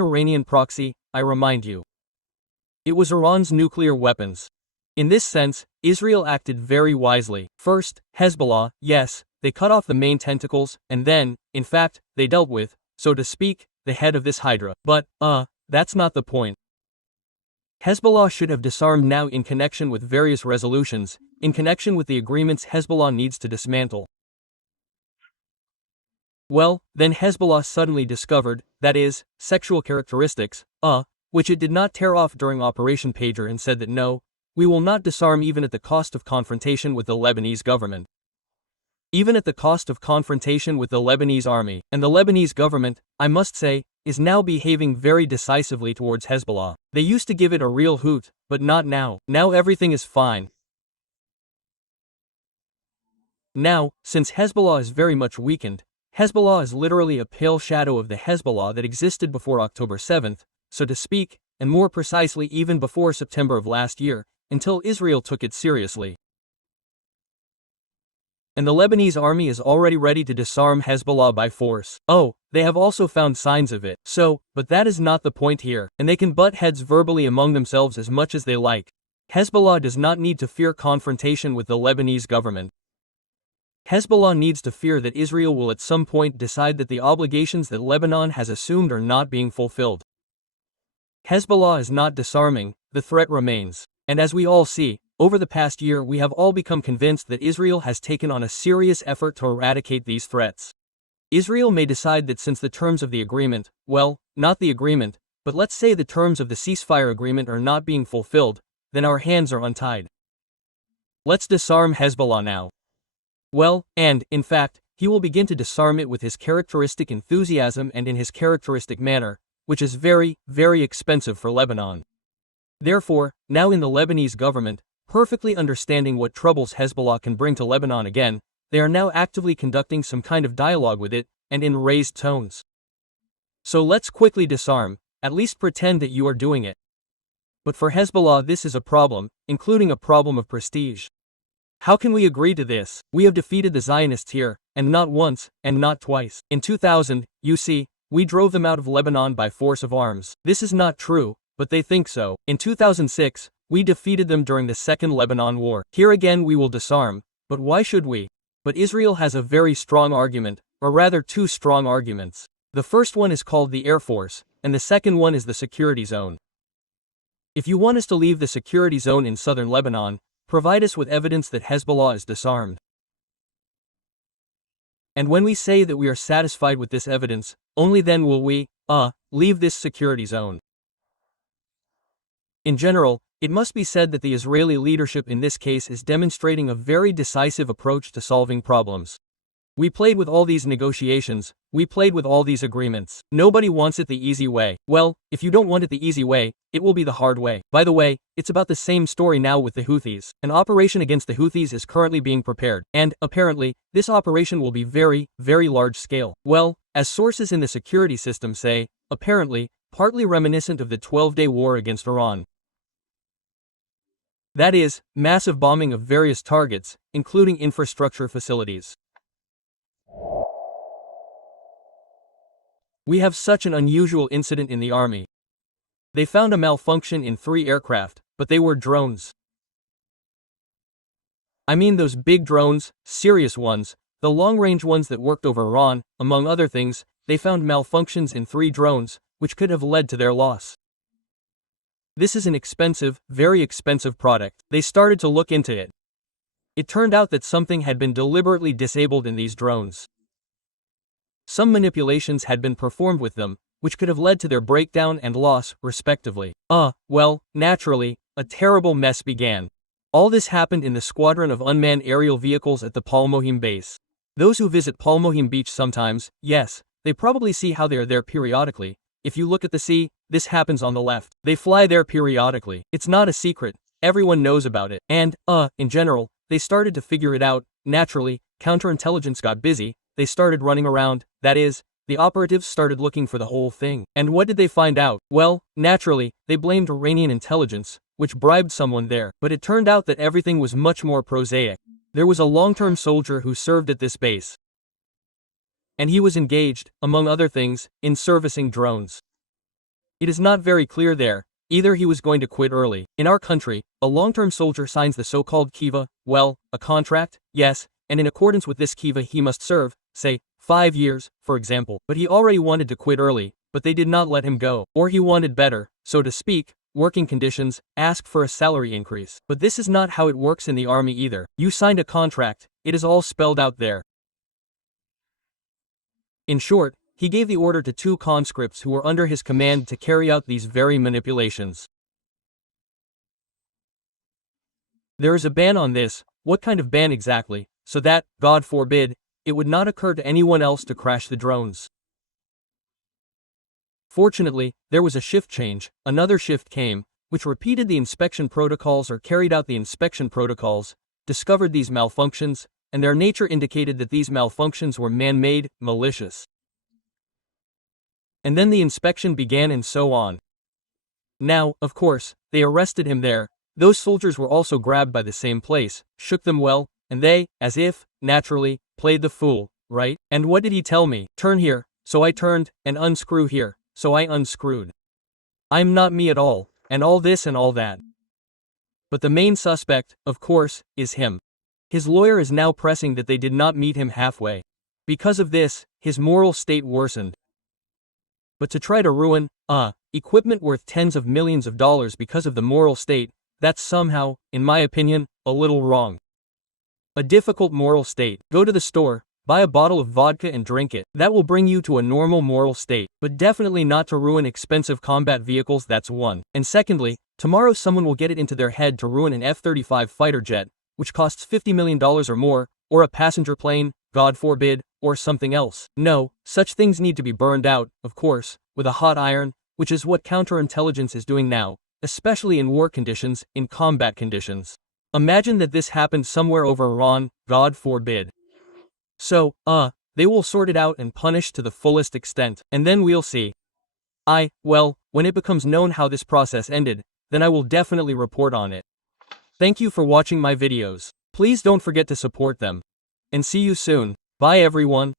Iranian proxy, I remind you. It was Iran's nuclear weapons. In this sense, Israel acted very wisely. First, Hezbollah, yes, they cut off the main tentacles, and then, in fact, they dealt with, so to speak, the head of this hydra. But, that's not the point. Hezbollah should have disarmed now in connection with various resolutions, in connection with the agreements Hezbollah needs to dismantle. Well, then Hezbollah suddenly discovered, that is, sexual characteristics, which it did not tear off during Operation Pager, and said that no, we will not disarm even at the cost of confrontation with the Lebanese government. Even at the cost of confrontation with the Lebanese army. And the Lebanese government, I must say, is now behaving very decisively towards Hezbollah. They used to give it a real hoot, but not now. Now everything is fine. Now, since Hezbollah is very much weakened, Hezbollah is literally a pale shadow of the Hezbollah that existed before October 7th, so to speak, and more precisely even before September of last year, until Israel took it seriously. And the Lebanese army is already ready to disarm Hezbollah by force. Oh, they have also found signs of it. So, but that is not the point here, and they can butt heads verbally among themselves as much as they like. Hezbollah does not need to fear confrontation with the Lebanese government. Hezbollah needs to fear that Israel will at some point decide that the obligations that Lebanon has assumed are not being fulfilled. Hezbollah is not disarming, the threat remains. And as we all see, over the past year we have all become convinced that Israel has taken on a serious effort to eradicate these threats. Israel may decide that since the terms of the agreement, well, not the agreement, but let's say the terms of the ceasefire agreement are not being fulfilled, then our hands are untied. Let's disarm Hezbollah now. Well, and, in fact, he will begin to disarm it with his characteristic enthusiasm and in his characteristic manner, which is very, very expensive for Lebanon. Therefore, now in the Lebanese government, perfectly understanding what troubles Hezbollah can bring to Lebanon again, they are now actively conducting some kind of dialogue with it, and in raised tones. So let's quickly disarm, at least pretend that you are doing it. But for Hezbollah this is a problem, including a problem of prestige. How can we agree to this? We have defeated the Zionists here, and not once, and not twice. In 2000, you see, we drove them out of Lebanon by force of arms. This is not true, but they think so. In 2006, we defeated them during the Second Lebanon War. Here again we will disarm, but why should we? But Israel has a very strong argument, or rather two strong arguments. The first one is called the Air Force, and the second one is the security zone. If you want us to leave the security zone in southern Lebanon, provide us with evidence that Hezbollah is disarmed. And when we say that we are satisfied with this evidence, only then will we, leave this security zone. In general, it must be said that the Israeli leadership in this case is demonstrating a very decisive approach to solving problems. We played with all these negotiations, we played with all these agreements. Nobody wants it the easy way. Well, if you don't want it the easy way, it will be the hard way. By the way, it's about the same story now with the Houthis. An operation against the Houthis is currently being prepared, and, apparently, this operation will be very, very large scale. Well, as sources in the security system say, apparently, partly reminiscent of the 12-day war against Iran. That is, massive bombing of various targets, including infrastructure facilities. We have such an unusual incident in the army. They found a malfunction in 3 aircraft, but they were drones. I mean those big drones, serious ones, the long-range ones that worked over Iran, among other things. They found malfunctions in 3 drones, which could have led to their loss. This is an expensive, very expensive product. They started to look into it. It turned out that something had been deliberately disabled in these drones. Some manipulations had been performed with them, which could have led to their breakdown and loss, respectively. Well, naturally, a terrible mess began. All this happened in the squadron of unmanned aerial vehicles at the Palmohim base. Those who visit Palmohim beach sometimes, yes, they probably see how they are there periodically. If you look at the sea, this happens on the left. They fly there periodically. It's not a secret. Everyone knows about it. And, in general, they started to figure it out. Naturally, counterintelligence got busy. They started running around. That is, the operatives started looking for the whole thing. And what did they find out? Well, naturally, they blamed Iranian intelligence, which bribed someone there. But it turned out that everything was much more prosaic. There was a long-term soldier who served at this base. And he was engaged, among other things, in servicing drones. It is not very clear there. Either he was going to quit early. In our country, a long-term soldier signs the so-called kiva, well, a contract, yes, and in accordance with this kiva he must serve, say, 5 years, for example. But he already wanted to quit early, but they did not let him go. Or he wanted better, so to speak, working conditions, asked for a salary increase. But this is not how it works in the army either. You signed a contract, it is all spelled out there. In short, he gave the order to 2 conscripts who were under his command to carry out these very manipulations. There is a ban on this. What kind of ban exactly? So that, God forbid, it would not occur to anyone else to crash the drones. Fortunately, there was a shift change. Another shift came, which repeated the inspection protocols or carried out the inspection protocols, discovered these malfunctions, and their nature indicated that these malfunctions were man-made, malicious. And then the inspection began and so on. Now, of course, they arrested him there. Those soldiers were also grabbed by the same place, shook them well, and they, as if, naturally, played the fool, right? And what did he tell me? Turn here, so I turned, and unscrew here, so I unscrewed. I'm not me at all, and all this and all that. But the main suspect, of course, is him. His lawyer is now pressing that they did not meet him halfway. Because of this, his moral state worsened. But to try to ruin, equipment worth tens of millions of dollars because of the moral state, that's somehow, in my opinion, a little wrong. A difficult moral state. Go to the store, buy a bottle of vodka and drink it. That will bring you to a normal moral state. But definitely not to ruin expensive combat vehicles, that's one. And secondly, tomorrow someone will get it into their head to ruin an F-35 fighter jet, which costs $50 million or more, or a passenger plane, God forbid, or something else. No, such things need to be burned out, of course, with a hot iron, which is what counterintelligence is doing now, especially in war conditions, in combat conditions. Imagine that this happened somewhere over Iran, God forbid. So, they will sort it out and punish to the fullest extent, and then we'll see. Well, when it becomes known how this process ended, then I will definitely report on it. Thank you for watching my videos. Please don't forget to support them. And see you soon. Bye everyone.